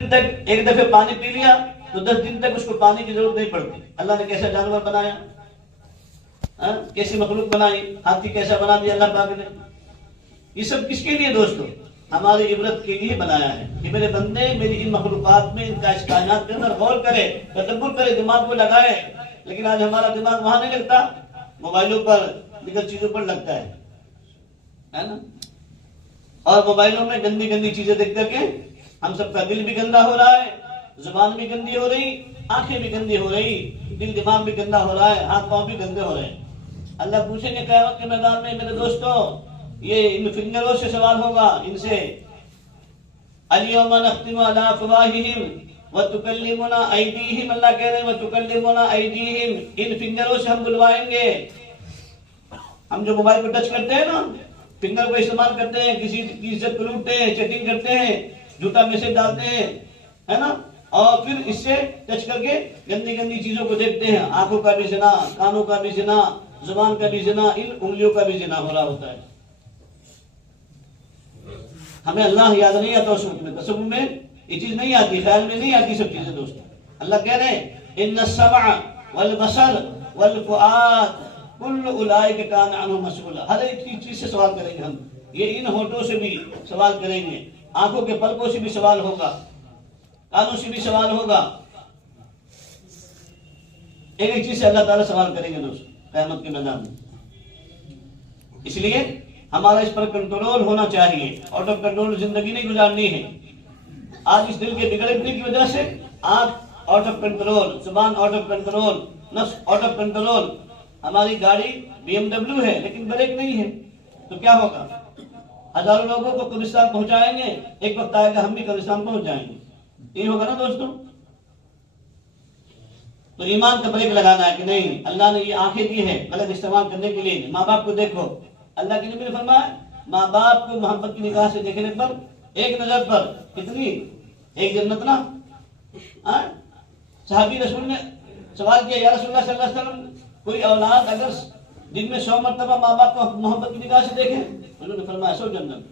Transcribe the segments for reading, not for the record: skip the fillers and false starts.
تک ایک دفعہ پانی پی لیا تو 10 دن تک اس کو پانی کی ضرورت نہیں پڑتی. اللہ نے کیسا جانور بنایا، کیسی مخلوق بنائی، ہاتھی کیسا بنا دیا اللہ پاک نے. یہ سب کس کے لیے دوستو؟ ہماری عبرت کے لیے بنایا ہے کہ میرے بندے میری ان مخلوقات میں، ان کائنات کے اندر غور کرے، تدبر کرے، دماغ کو لگائے. لیکن آج ہمارا دماغ وہاں نہیں لگتا، موبائلوں پر، دیگر چیزوں پر لگتا ہے نا. اور موبائلوں میں گندی گندی چیزیں دیکھ کر کے ہم سب کا دل بھی گندا ہو رہا ہے، زبان بھی گندی ہو رہی، آنکھیں بھی گندی ہو رہی، دل دماغ بھی گندا ہو رہا ہے، ہاتھ پاؤں بھی گندے ہو رہے ہیں. اللہ پوچھیں گے قیامت کے میدان میں میرے دوستو، یہ ان فنگروں سے سوال ہوگا، ان سے. الیوم نختم علی افواہہم وتکلمنا ایدیہم، اللہ کہہ رہے ہیں وتکلمنا ایدیہم، ان فنگروں سے ہم بلوائیں گے. ہم جو موبائل کو ٹچ کرتے ہیں نا، فنگر کو استعمال کرتے ہیں، کسی کی عزت کو لوٹتے ہیں، چیٹنگ کرتے ہیں، جھوٹا میسج ڈالتے ہیں، ہے نا، اور پھر اس سے ٹچ کر کے گندی گندی چیزوں کو دیکھتے ہیں. آنکھوں کا بھی زنا، کانوں کا بھی زنا، زبان کا بھی زنا، ان انگلیوں کا بھی زنا ہو رہا ہوتا ہے. ہمیں اللہ یاد نہیں آتا اس وقت میں، تصور میں یہ چیز نہیں آتی، خیال میں نہیں آتی سب چیزیں دوستوں. اللہ کہہ رہے ہیں ان السمع والبصر والفؤاد کل اولئک کان عنہ مسئولا. ہر ایک چیز سے سوال کریں گے ہم. یہ ان ہونٹوں سے بھی سوال کریں گے، آنکھوں کے پلکوں سے بھی سوال ہوگا، کانوں سے بھی سوال ہوگا. ایک ایک چیز سے اللہ تعالیٰ سوال کریں گے دوست قیامت کے میدان میں. اس لیے ہمارا اس پر کنٹرول ہونا چاہیے. آؤٹ آف کنٹرول زندگی نہیں گزارنی ہے. آج اس دل کے بگڑنے کی وجہ سے آنکھ آؤٹ آف کنٹرول، زبان آؤٹ آف کنٹرول، نفس آؤٹ آف کنٹرول. ہماری گاڑی BMW ہے لیکن بریک نہیں ہے، تو کیا ہوگا؟ ہزاروں لوگوں کو قبرستان پہنچائیں گے، ایک وقت آئے گا ہم بھی قبرستان پہنچ جائیں گے. یہ ہوگا نا دوستوں. تو ایمان کا بریک لگانا ہے کہ نہیں، اللہ نے یہ آنکھیں دی ہے غلط استعمال کرنے کے لیے. ماں باپ کو دیکھو، اللہ کے نبی نے فرمایا ماں باپ کو محبت کی نگاہ سے دیکھنے پر، ایک نظر پر کتنی، ایک جنت نا. صحابی رسول نے سوال کیا یا رسول اللہ صلی اللہ علیہ وسلم، کوئی اولاد اگر دن میں 100 مرتبہ ماں باپ کو محبت کی نگاہ سے دیکھے؟ انہوں نے فرمایا 100 جنت.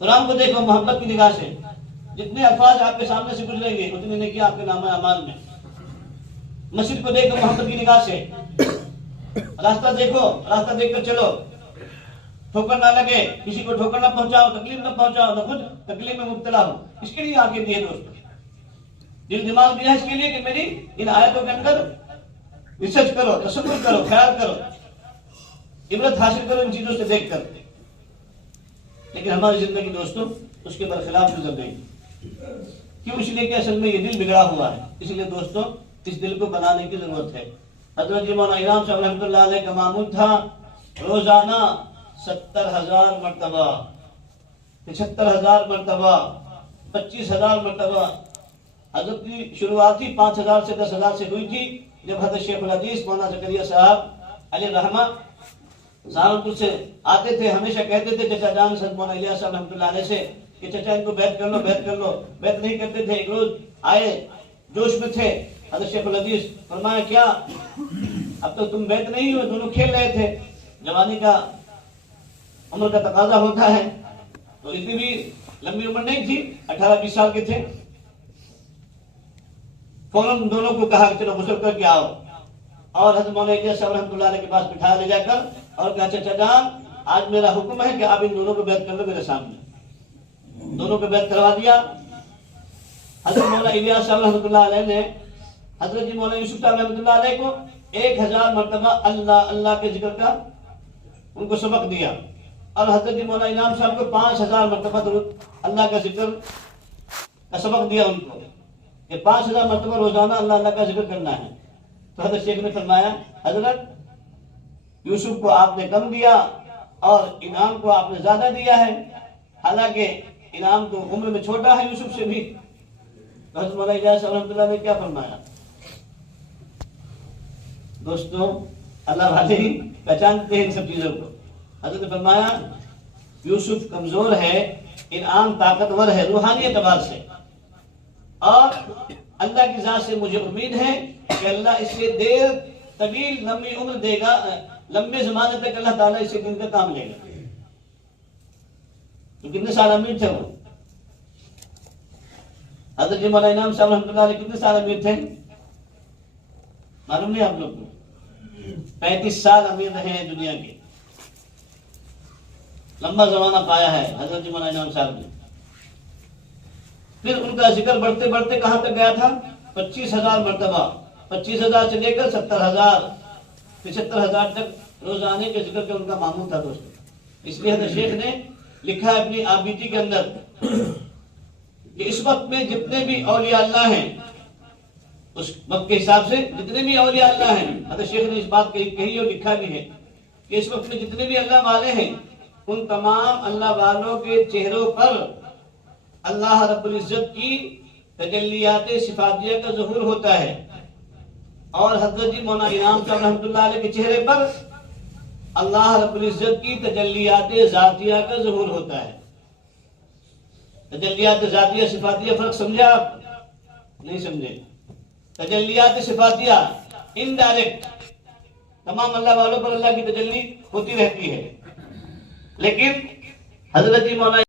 قرآن کو دیکھو محبت کی نگاہ سے، جتنے الفاظ آپ کے سامنے سے گزریں گے اتنے نیکی آپ کے نامہ اعمال میں. مسجد کو دیکھو محبت کی نگاہ سے، راستہ دیکھو، راستہ دیکھ کر چلو، ٹھوکر نہ لگے، کسی کو ٹھوکر نہ پہنچاؤ، تکلیف نہ پہنچاؤ، نہ خود تکلیف میں مبتلا ہو. اس کے لیے آنکھیں دی ہے دوستوں، دل دماغ دیا ہے اس کے لیے کہ میری ان آیتوں کے اندر ریسرچ کرو، تصور کرو، خیال کرو، عبرت حاصل کرو ان چیزوں سے دیکھ کر. لیکن ہماری زندگی دوستوں اس کے برخلاف گزر گئی. کیوں؟ اس لیے کہ اصل میں یہ دل بگڑا ہوا ہے. اس لیے دوستوں اس دل کو بنانے کی ضرورت ہے. حضرت جی مولانا انعام صاحب رحمۃ اللہ علیہ کا معمول تھا روزانہ 70,000 مرتبہ، 75,000 مرتبہ، 25,000 مرتبہ. حضرت کی شروعاتی 5,000 سے 10,000 سے ہوئی تھی. جب حضرت شیخ الحدیث مولانا زکریا صاحب علیہ رحمہ سہارنپور سے آتے تھے، ہمیشہ کہتے تھے چچا جان حضرت مولانا الیاس صاحب رحمۃ اللہ علیہ سے کہ چچا ان کو بیعت کر لو، بیعت کر لو. بیعت نہیں کرتے تھے. ایک روز آئے، جوش میں تھے. حضرت شیخ الحدیث فرمایا کیا اب تو تم بیعت نہیں ہو؟ دونوں کھیل رہے تھے. جوانی کا، عمر کا تقاضا ہوتا ہے، تو اتنی بھی لمبی عمر نہیں تھی، 18-20 سال کے تھے. فوراً دونوں کو کہا کہ چلو غسل کر کے آؤ، اور حضرت مولانا الیاس صاحب رحمۃ اللہ علیہ کے پاس بٹھا لے جا کر اور کہا چچا جان آج میرا حکم ہے کہ آپ ان دونوں کو بیعت کر لو میرے سامنے. دونوں کو بیعت کروا دیا. حضرت مولانا الیاس صاحب رحمۃ اللہ علیہ نے حضرت جی مولانا یوسف صاحب رحمۃ اللہ علیہ کو 1,000 مرتبہ اللہ اللہ کے ذکر کا ان کو سبق دیا، اور حضرت جی مولانا انعام صاحب کو 5,000 مرتبہ درود اللہ کا ذکر کا سبق دیا ان کو کہ 5,000 مرتبہ روزانہ اللہ اللہ کا ذکر کرنا ہے. تو حضرت شیخ نے فرمایا حضرت یوسف کو آپ نے کم دیا اور انعام کو آپ نے زیادہ دیا ہے، حالانکہ انعام تو عمر میں چھوٹا ہے یوسف سے بھی. تو حضرت مولانا الیاس صاحب رحمۃ اللہ نے کیا فرمایا؟ دوستوں اللہ والے ہی پہچانتے ہیں ان سب چیزوں کو. حضرت نے فرمایا یوسف کمزور ہے، انعام طاقتور ہے روحانی اعتبار سے، اور اللہ کی ذات سے مجھے امید ہے کہ اللہ اس سے دیر طویل لمبی عمر دے گا، لمبے زمانے تک اللہ تعالیٰ اس سے دن کا کام لے گا. تو کتنے سال امید تھے وہ؟ حضرت جی مولانا انعام صاحب رحمۃ اللہ علیہ کتنے سال امیر تھے معلوم نہیں آپ لوگ کو؟ 35 سال امیر رہے ہیں دنیا کے، لمبا زمانہ پایا ہے حضرت جی مولانا انعام صاحب نے۔ پھر ان کا ذکر بڑھتے بڑھتے کہاں تک گیا تھا؟ 25,000 مرتبہ، 25,000 سے لے کر 70,000 75,000 تک روزانے کے ذکر کا ان کا معمول تھا دوستوں۔ اس لیے حضرت شیخ نے لکھا ہے اپنی آبیتی کے اندر کہ اس وقت میں جتنے بھی اولیاء اللہ ہیں، اس وقت کے حساب سے جتنے بھی اولیاء اللہ ہیں، حضرت شیخ نے اس بات کہی اور لکھا بھی ہے کہ اس وقت میں جتنے بھی اللہ والے ہیں، ان تمام اللہ والوں کے چہروں پر اللہ رب العزت کی تجلیات صفاتیہ کا ظہور ہوتا ہے، اور حضرت جی مولانا انعام صاحب رحمۃ اللہ علیہ کے چہرے پر اللہ رب العزت کی تجلیات ذاتیہ کا ظہور ہوتا ہے۔ تجلیات ذاتیہ صفاتیہ فرق سمجھے آپ؟ نہیں سمجھے؟ تجلیات صفاتیہ انڈائریکٹ تمام اللہ والوں پر اللہ کی تجلی ہوتی رہتی ہے، لیکن حضرت جی مولانا